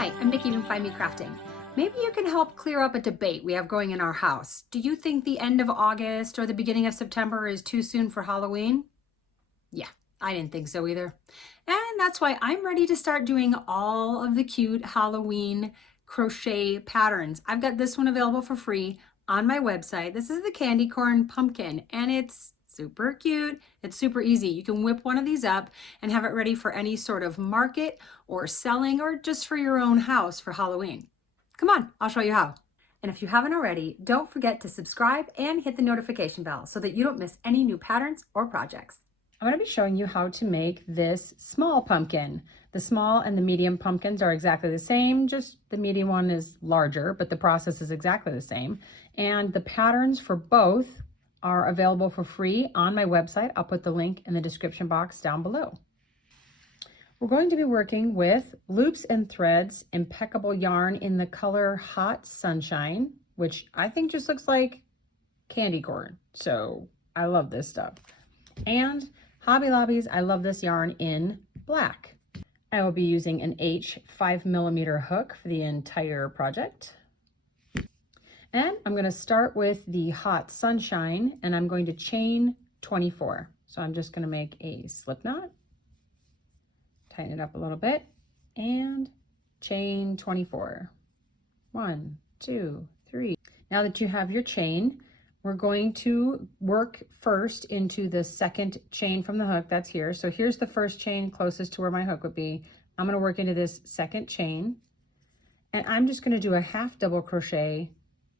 Hi, I'm Nikki from Find Me Crafting. Maybe you can help clear up a debate we have going in our house. Do you think the end of August or the beginning of September is too soon for Halloween? Yeah, I didn't think so either. And that's why I'm ready to start doing all of the cute Halloween crochet patterns. I've got this one available for free on my website. This is the candy corn pumpkin, and it's super cute. It's super easy. You can whip one of these up and have it ready for any sort of market or selling or just for your own house for Halloween. Come on, I'll show you how. And if you haven't already, don't forget to subscribe and hit the notification bell so that you don't miss any new patterns or projects. I'm going to be showing you how to make this small pumpkin. The small and the medium pumpkins are exactly the same, just the medium one is larger, but the process is exactly the same. And the patterns for both are available for free on my website. I'll put the link in the description box down below. We're going to be working with Loops and Threads Impeccable yarn in the color Hot Sunshine, which I think just looks like candy corn. So I love this stuff. And Hobby Lobby's I Love This yarn in black. I will be using an H 5mm hook for the entire project. And I'm going to start with the Hot Sunshine, and I'm going to chain 24. So I'm just going to make a slip knot, tighten it up a little bit, and chain 24. 1, 2, 3. Now that you have your chain, we're going to work first into the second chain from the hook that's here. So here's the first chain closest to where my hook would be. I'm going to work into this second chain, and I'm just going to do a half double crochet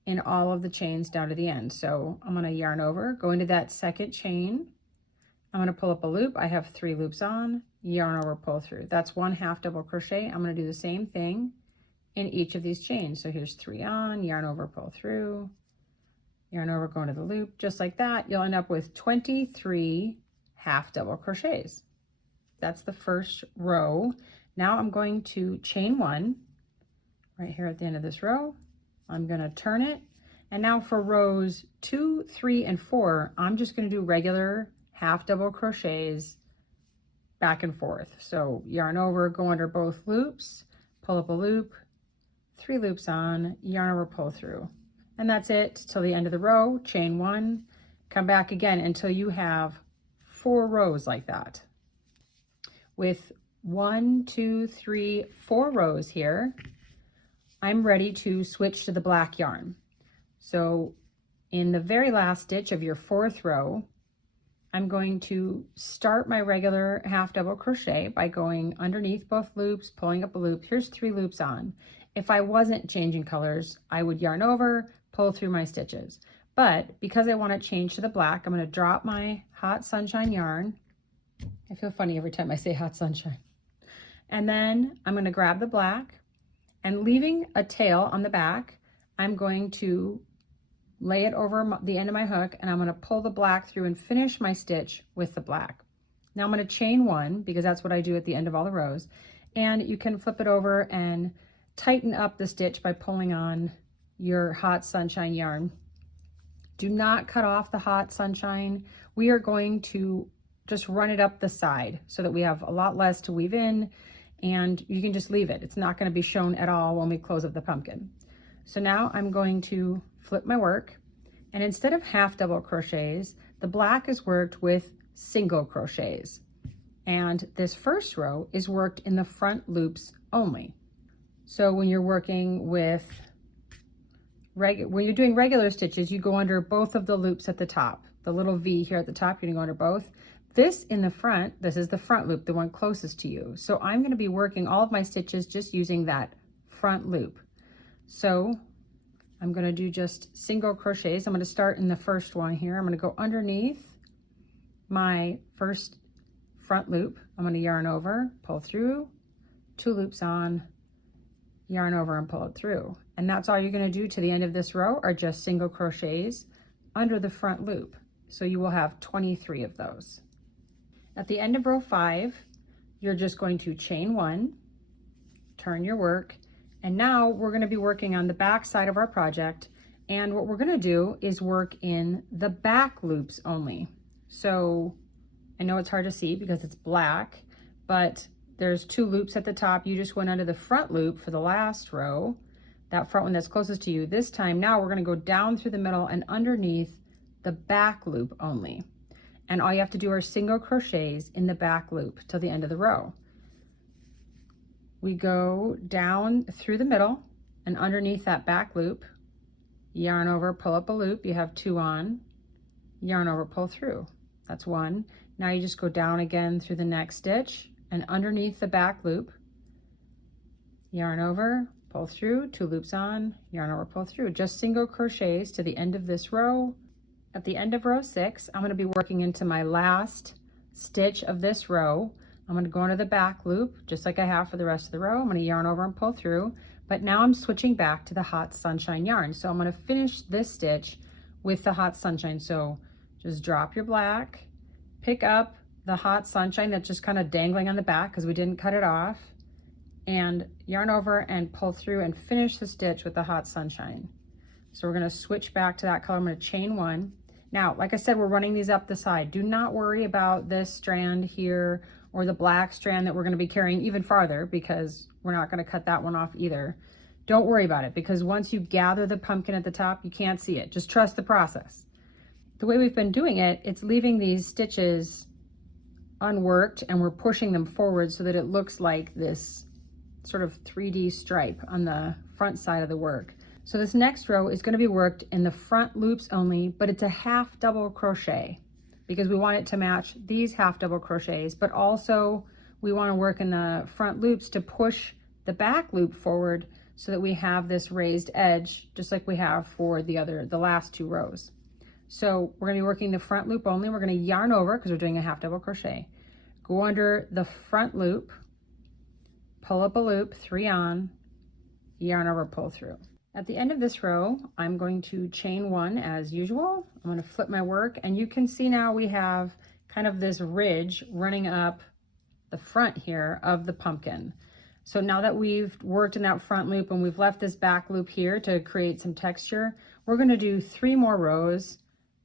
in all of the chains down to the end. So I'm going to yarn over, go into that second chain. I'm going to pull up a loop. I have 3 loops on, yarn over, pull through. That's 1 half double crochet. I'm going to do the same thing in each of these chains. So here's 3 on, yarn over, pull through, yarn over, go into the loop. Just like that, you'll end up with 23 half double crochets. That's the first row. Now I'm going to chain 1 right here at the end of this row. I'm going to turn it. And now for rows 2, 3, and 4, I'm just going to do regular half double crochets back and forth. So yarn over, go under both loops, pull up a loop, 3 loops on, yarn over, pull through. And that's it till the end of the row. Chain 1, come back again until you have 4 rows like that. With 1, 2, 3, 4 rows here, I'm ready to switch to the black yarn. So in the very last stitch of your 4th row, I'm going to start my regular half double crochet by going underneath both loops, pulling up a loop. Here's 3 loops on. If I wasn't changing colors, I would yarn over, pull through my stitches. But because I want to change to the black, I'm going to drop my Hot Sunshine yarn. I feel funny every time I say Hot Sunshine. And then I'm going to grab the black, and leaving a tail on the back, I'm going to lay it over the end of my hook, and I'm going to pull the black through and finish my stitch with the black. Now I'm going to chain 1 because that's what I do at the end of all the rows. And you can flip it over and tighten up the stitch by pulling on your Hot Sunshine yarn. Do not cut off the Hot Sunshine. We are going to just run it up the side so that we have a lot less to weave in, and you can just leave it. It's not going to be shown at all when we close up the pumpkin. So now I'm going to flip my work, and instead of half double crochets, the black is worked with single crochets. And this first row is worked in the front loops only. So when you're working with when you're doing regular stitches, you go under both of the loops at the top. The little V here at the top, you're gonna go under both. This in the front, this is the front loop, the one closest to you. So I'm going to be working all of my stitches just using that front loop. So I'm going to do just single crochets. I'm going to start in the first one here. I'm going to go underneath my first front loop. I'm going to yarn over, pull through, 2 loops on, yarn over, and pull it through. And that's all you're going to do to the end of this row are just single crochets under the front loop. So you will have 23 of those. At the end of row 5, you're just going to chain 1, turn your work, and now we're going to be working on the back side of our project. And what we're going to do is work in the back loops only. So I know it's hard to see because it's black, but there's 2 loops at the top. You just went under the front loop for the last row, that front one that's closest to you. This time now we're going to go down through the middle and underneath the back loop only. And all you have to do are single crochets in the back loop till the end of the row. We go down through the middle and underneath that back loop, yarn over, pull up a loop, you have 2 on, yarn over, pull through. That's 1. Now you just go down again through the next stitch and underneath the back loop, yarn over, pull through, 2 loops on, yarn over, pull through. Just single crochets to the end of this row. At the end of row 6, I'm going to be working into my last stitch of this row. I'm going to go into the back loop just like I have for the rest of the row. I'm going to yarn over and pull through, but now I'm switching back to the Hot Sunshine yarn. So I'm going to finish this stitch with the Hot Sunshine. So just drop your black, pick up the Hot Sunshine that's just kind of dangling on the back because we didn't cut it off, and yarn over and pull through and finish the stitch with the Hot Sunshine. So we're going to switch back to that color. I'm going to chain 1. Now, like I said, we're running these up the side. Do not worry about this strand here or the black strand that we're going to be carrying even farther, because we're not going to cut that one off either. Don't worry about it, because once you gather the pumpkin at the top, you can't see it. Just trust the process. The way we've been doing it, it's leaving these stitches unworked and we're pushing them forward so that it looks like this sort of 3D stripe on the front side of the work. So this next row is going to be worked in the front loops only, but it's a half double crochet because we want it to match these half double crochets, but also we want to work in the front loops to push the back loop forward so that we have this raised edge just like we have for the last 2 rows. So we're going to be working the front loop only. We're going to yarn over because we're doing a half double crochet. Go under the front loop, pull up a loop, 3 on, yarn over, pull through. At the end of this row, I'm going to chain 1 as usual. I'm going to flip my work, and you can see now we have kind of this ridge running up the front here of the pumpkin. So now that we've worked in that front loop and we've left this back loop here to create some texture, we're going to do 3 more rows,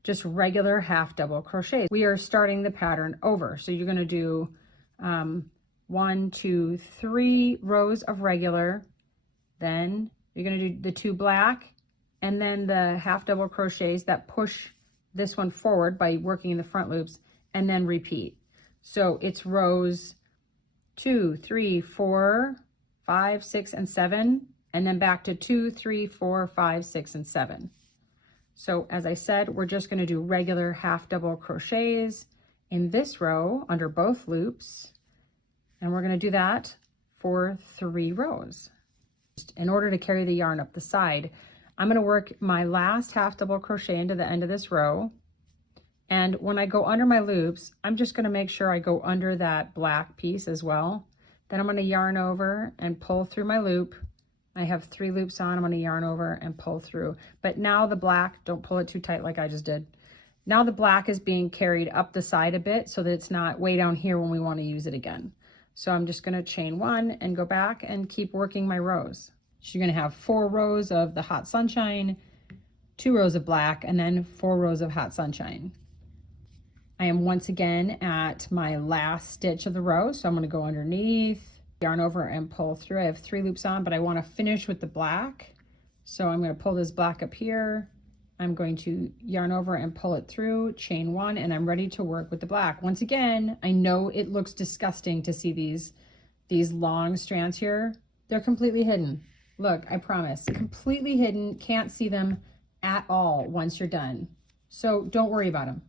just regular half double crochets. We are starting the pattern over. So you're going to do 1, 2, 3 rows of regular, then you're going to do the 2 black, and then the half double crochets that push this one forward by working in the front loops, and then repeat. So it's rows 2, 3, 4, 5, 6, and 7, and then back to 2, 3, 4, 5, 6, and 7. So as I said, we're just going to do regular half double crochets in this row under both loops, and we're going to do that for 3 rows. In order to carry the yarn up the side, I'm going to work my last half double crochet into the end of this row, and when I go under my loops, I'm just going to make sure I go under that black piece as well. Then I'm going to yarn over and pull through my loop. I have 3 loops on. I'm going to yarn over and pull through, but now the black, don't pull it too tight like I just did. Now the black is being carried up the side a bit so that it's not way down here when we want to use it again. So I'm just going to chain 1 and go back and keep working my rows. So you're going to have 4 rows of the Hot Sunshine, 2 rows of black, and then 4 rows of Hot Sunshine. I am once again at my last stitch of the row, so I'm going to go underneath, yarn over and pull through. I have 3 loops on, but I want to finish with the black. So I'm going to pull this black up here. I'm going to yarn over and pull it through, chain 1, and I'm ready to work with the black. Once again, I know it looks disgusting to see these long strands here. They're completely hidden. Look, I promise, completely hidden, can't see them at all once you're done. So don't worry about them.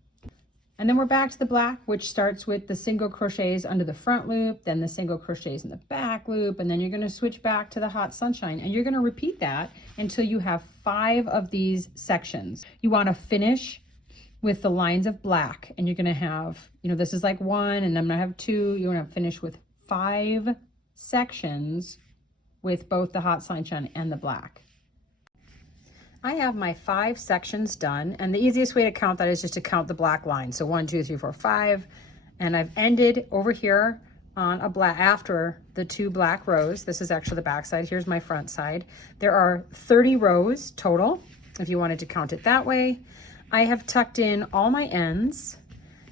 And then we're back to the black, which starts with the single crochets under the front loop, then the single crochets in the back loop, and then you're going to switch back to the Hot Sunshine, and you're going to repeat that until you have 5 of these sections. You want to finish with the lines of black, and you're going to have, this is like 1, and I'm going to have 2. You want to finish with 5 sections with both the Hot Sunshine and the black. I have my 5 sections done, and the easiest way to count that is just to count the black lines. So 1, 2, 3, 4, 5, and I've ended over here on a black after the 2 black rows. This is actually the back side. Here's my front side. There are 30 rows total, if you wanted to count it that way. I have tucked in all my ends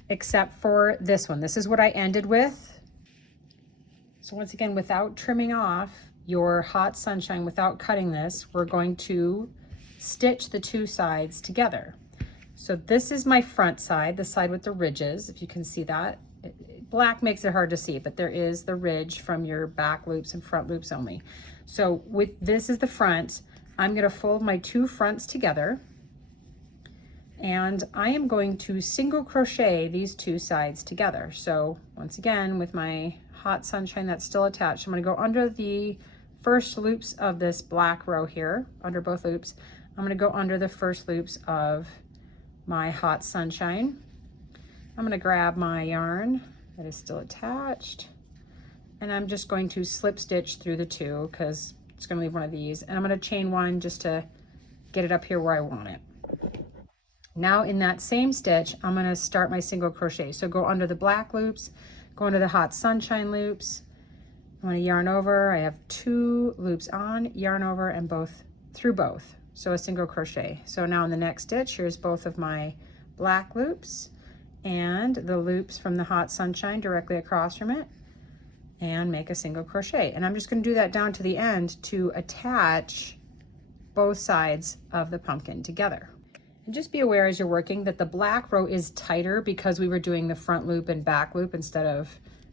except for this one. This is what I ended with. So once again, without trimming off your hot sunshine, without cutting this, we're going to stitch the two sides together. So this is my front side, the side with the ridges, if you can see that. Black makes it hard to see, but there is the ridge from your back loops and front loops only. So with this is the front, I'm going to fold my two fronts together, and I am going to single crochet these two sides together. So once again, with my hot sunshine that's still attached, I'm going to go under the first loops of this black row here, under both loops. I'm going to go under the first loops of my hot sunshine. I'm going to grab my yarn that is still attached, and I'm just going to slip stitch through the two because it's going to leave one of these, and I'm going to chain one just to get it up here where I want it. Now in that same stitch, I'm going to start my single crochet. So go under the black loops, go into the hot sunshine loops. I'm going to yarn over. I have two loops on, yarn over, and through both. So a single crochet. So now in the next stitch, here's both of my black loops and the loops from the hot sunshine directly across from it, and make a single crochet. And I'm just going to do that down to the end to attach both sides of the pumpkin together. And just be aware as you're working that the black row is tighter because we were doing the front loop and back loop instead of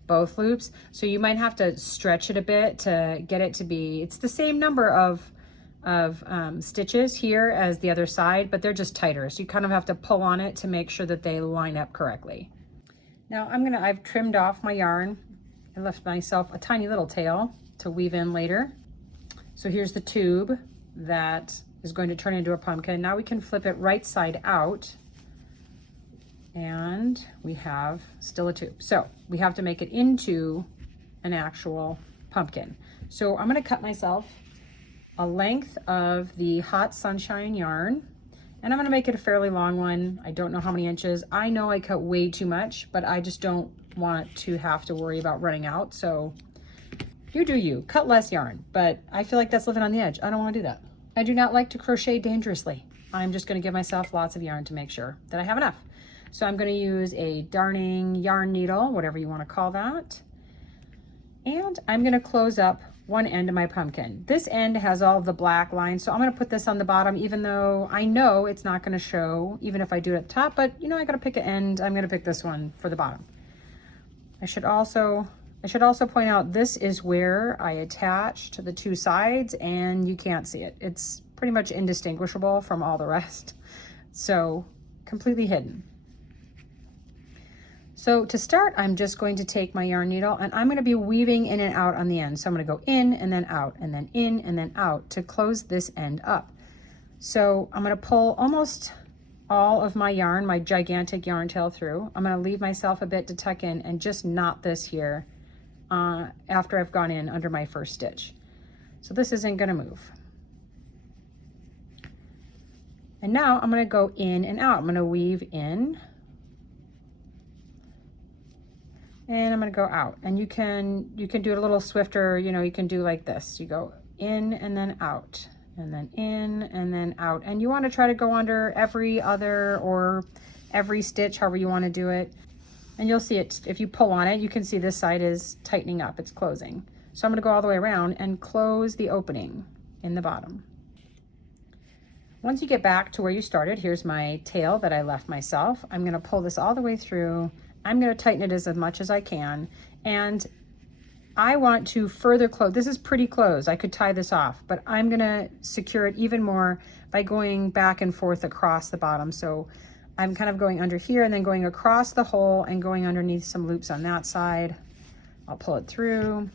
both loops. So you might have to stretch it a bit to get it to be, it's the same number of stitches here as the other side, but they're just tighter. So you kind of have to pull on it to make sure that they line up correctly. Now I've trimmed off my yarn. I left myself a tiny little tail to weave in later. So here's the tube that is going to turn into a pumpkin. Now we can flip it right side out, and we have still a tube. So we have to make it into an actual pumpkin. So I'm going to cut myself a length of the hot sunshine yarn, and I'm going to make it a fairly long one. I don't know how many inches. I know I cut way too much, but I just don't want to have to worry about running out. So you do you, cut less yarn, but I feel like that's living on the edge. I don't want to do that. I do not like to crochet dangerously. I'm just going to give myself lots of yarn to make sure that I have enough. So I'm going to use a darning yarn needle, whatever you want to call that. And I'm going to close up one end of my pumpkin. This end has all of the black lines, so I'm going to put this on the bottom, even though I know it's not going to show, even if I do it at the top, but you know, I got to pick an end. I'm going to pick this one for the bottom. I should also point out this is where I attached the two sides, and you can't see it. It's pretty much indistinguishable from all the rest. So completely hidden. So to start, I'm just going to take my yarn needle, and I'm going to be weaving in and out on the end. So I'm going to go in and then out and then in and then out to close this end up. So I'm going to pull almost all of my yarn, my gigantic yarn tail through. I'm going to leave myself a bit to tuck in and just knot this here after I've gone in under my first stitch. So this isn't going to move. And now I'm going to go in and out. I'm going to weave in, and I'm going to go out. And you can do it a little swifter. You know, you can do like this. You go in and then out, and then in and then out. And you want to try to go under every other or every stitch, however you want to do it. And you'll see it, if you pull on it, you can see this side is tightening up, it's closing. So I'm going to go all the way around and close the opening in the bottom. Once you get back to where you started, here's my tail that I left myself. I'm going to pull this all the way through. I'm going to tighten it as much as I can. And I want to further close. This is pretty close. I could tie this off, but I'm going to secure it even more by going back and forth across the bottom. So I'm kind of going under here and then going across the hole and going underneath some loops on that side. I'll pull it through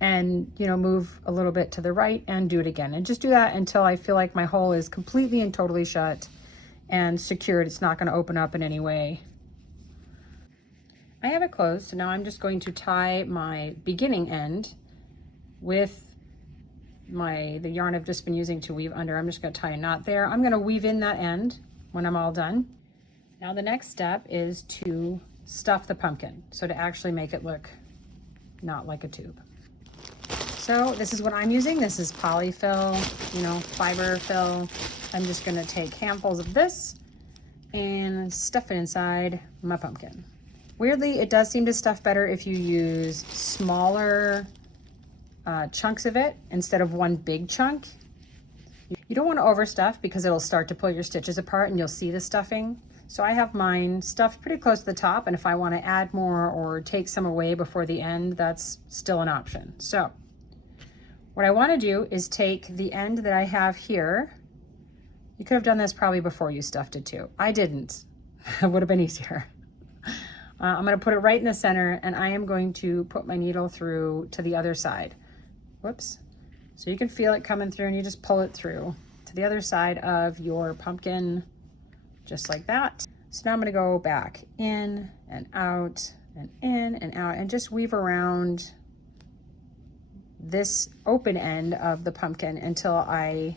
and, you know, move a little bit to the right and do it again. And just do that until I feel like my hole is completely and totally shut and secured. It's not going to open up in any way. I have it closed, so now I'm just going to tie my beginning end with the yarn I've just been using to weave under. I'm just going to tie a knot there. I'm going to weave in that end when I'm all done. Now the next step is to stuff the pumpkin, so to actually make it look not like a tube. So this is what I'm using. This is polyfill, you know, fiber fill. I'm just going to take handfuls of this and stuff it inside my pumpkin. Weirdly, it does seem to stuff better if you use smaller chunks of it instead of one big chunk. You don't want to overstuff because it'll start to pull your stitches apart and you'll see the stuffing. So I have mine stuffed pretty close to the top, and if I want to add more or take some away before the end, that's still an option. So what I want to do is take the end that I have here. You could have done this probably before you stuffed it too. I didn't. It would have been easier. I'm going to put it right in the center, and I am going to put my needle through to the other side. Whoops. So you can feel it coming through, and you just pull it through to the other side of your pumpkin, just like that. So now I'm going to go back in and out and in and out and just weave around this open end of the pumpkin until I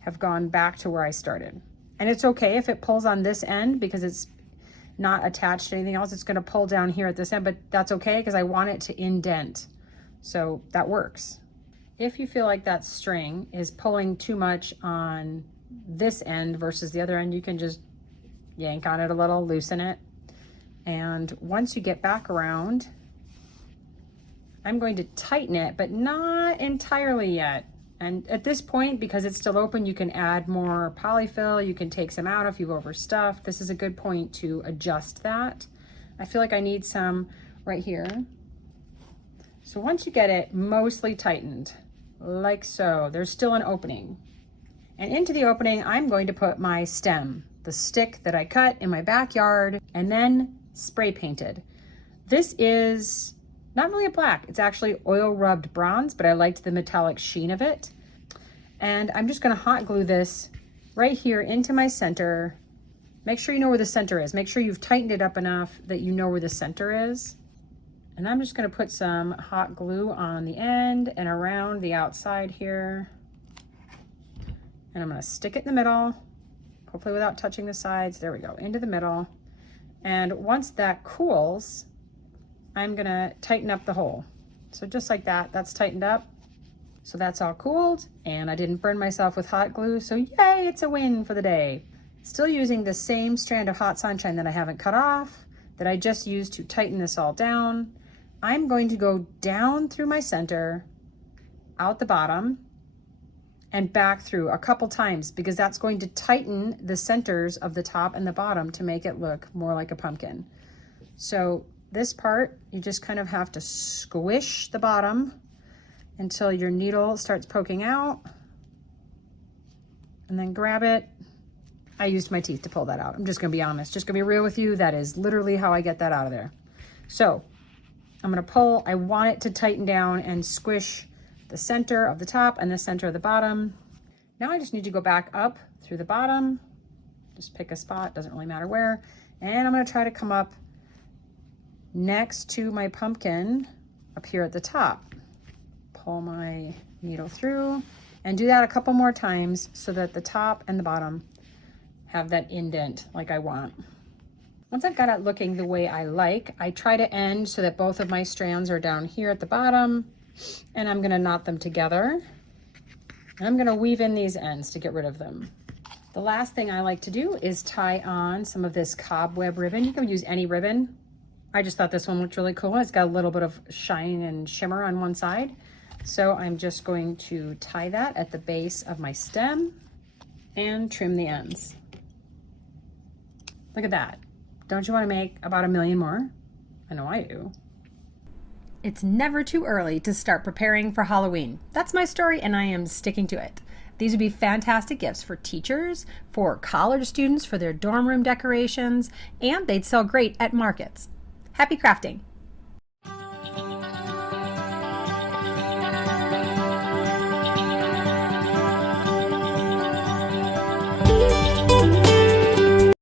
have gone back to where I started. And it's okay if it pulls on this end because it's not attached to anything else. It's going to pull down here at this end, but that's okay because I want it to indent. So that works. If you feel like that string is pulling too much on this end versus the other end, you can just yank on it a little, loosen it. And once you get back around, I'm going to tighten it, but not entirely yet. And at this point, because it's still open, you can add more polyfill. You can take some out if you've overstuffed. This is a good point to adjust that. I feel like I need some right here. So once you get it mostly tightened, like so, there's still an opening. And into the opening, I'm going to put my stem, the stick that I cut in my backyard and then spray painted. This is not really a black, it's actually oil rubbed bronze, but I liked the metallic sheen of it. And I'm just gonna hot glue this right here into my center. Make sure you know where the center is. Make sure you've tightened it up enough that you know where the center is. And I'm just gonna put some hot glue on the end and around the outside here. And I'm gonna stick it in the middle, hopefully without touching the sides. There we go, into the middle. And once that cools, I'm gonna tighten up the hole. So just like that, that's tightened up. So that's all cooled, and I didn't burn myself with hot glue, so yay, it's a win for the day. Still using the same strand of hot sunshine that I haven't cut off, that I just used to tighten this all down. I'm going to go down through my center, out the bottom, and back through a couple times because that's going to tighten the centers of the top and the bottom to make it look more like a pumpkin. So this part, you just kind of have to squish the bottom until your needle starts poking out, and then grab it. I used my teeth to pull that out. I'm just gonna be honest, just gonna be real with you. That is literally how I get that out of there. So I'm gonna pull, I want it to tighten down and squish the center of the top and the center of the bottom. Now I just need to go back up through the bottom, just pick a spot, doesn't really matter where. And I'm gonna try to come up next to my pumpkin up here at the top. Pull my needle through and do that a couple more times so that the top and the bottom have that indent like I want. Once I've got it looking the way I like, I try to end so that both of my strands are down here at the bottom, and I'm gonna knot them together. And I'm gonna weave in these ends to get rid of them. The last thing I like to do is tie on some of this cobweb ribbon. You can use any ribbon. I just thought this one looked really cool. It's got a little bit of shine and shimmer on one side. So I'm just going to tie that at the base of my stem and trim the ends. Look at that. Don't you want to make about 1 million more? I know I do. It's never too early to start preparing for Halloween. That's my story, and I am sticking to it. These would be fantastic gifts for teachers, for college students, for their dorm room decorations, and they'd sell great at markets. Happy crafting!